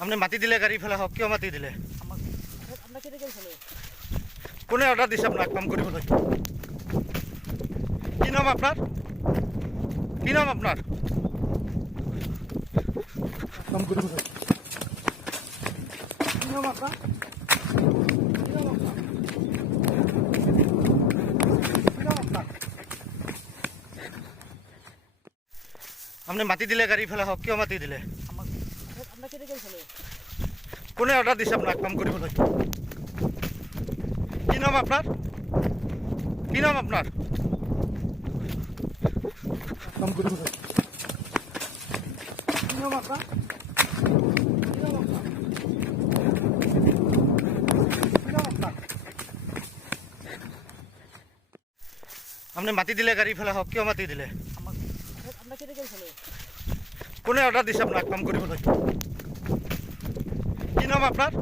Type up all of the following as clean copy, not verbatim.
আপনি মাতি দিলে গাড়ী ফেলা হওক, কিয় মাতি দিলে? আপোনাক কেতিয়া গৈছিলে? কোনে অৰ্ডাৰ দিছে আপোনাক কাম কৰিবলৈ? কি নাম আপোনাৰ? কি নাম আপোনাৰ? কাম কৰিবলৈ কি নাম আপোনাৰ? আপনি মাতি দিলে গাড়ী ফেলা হওক, কিয় মাতি দিলে? আপোনাক কেতিয়া গৈছিলে? কোনে অৰ্ডাৰ দিছে আপোনাক কাম কৰিবলৈ? কি নাম আপনাৰ? কি নাম আপনাৰ? কাম কৰিবলৈ কি নাম আপনার? আপনি মাতি দিলে গাড়ী ফেলা হওক, কিয় মাতি দিলে? আপোনাক কেতিয়া গৈছিলে? কোনে অৰ্ডাৰ দিছে আপোনাক কাম কৰিবলৈ? কি নাম আপনাৰ?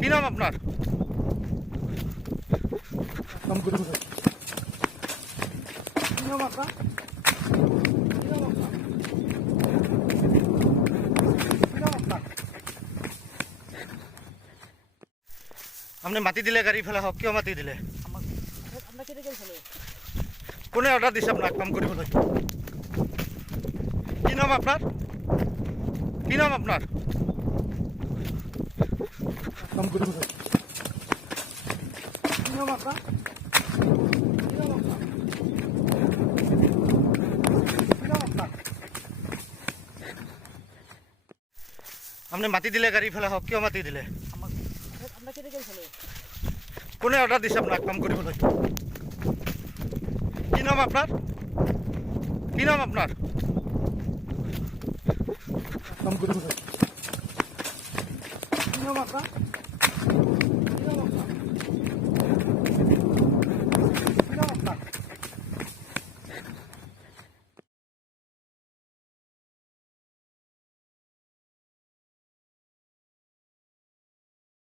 কি নাম আপনাৰ? কাম কৰিবলৈ কি নাম আপনার? আপনি মাতি দিলে গাড়ী ফেলা হওক, কিয় মাতি দিলে? আপোনাক কেতিয়া গৈছিলে? কোনে অৰ্ডাৰ দিছে আপোনাক কাম কৰিবলৈ? কি নাম আপনাৰ? কি নাম আপনাৰ? কাম কৰিবলৈ কি নাম আপনার? আপনি মাতি দিলে গাড়ী ফেলা হওক, কিয় মাতি দিলে? আপোনাক কেতিয়া গৈছিলে? কোনে অৰ্ডাৰ দিছে আপোনাক কাম কৰিবলৈ? কি নাম আপনাৰ? কি নাম আপনাৰ? কাম কৰিবলৈ